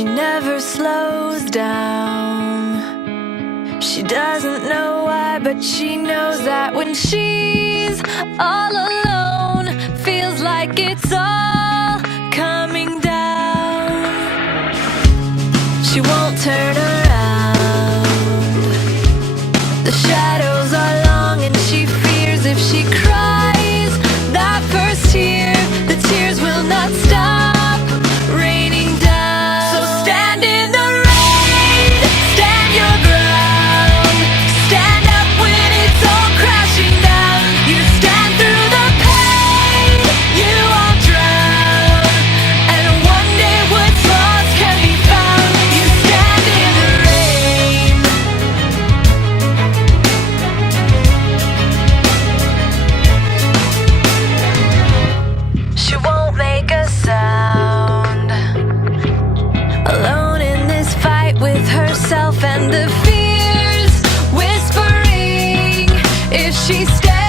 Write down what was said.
She never slows down. She doesn't know why, but she knows that when she's all alone, feels like it's all coming down. She won't turn around. The shadows are long and she fears if she cries that first tear, the tears will not stop raining down. So stand in the rain, stand your ground, stand up when it's all crashing down. You stand through the pain, you won't drown, and one day what's lost can be found. You stand in the rain. She won't make a sound, alone in this fight with herself and the fears whispering if she stays.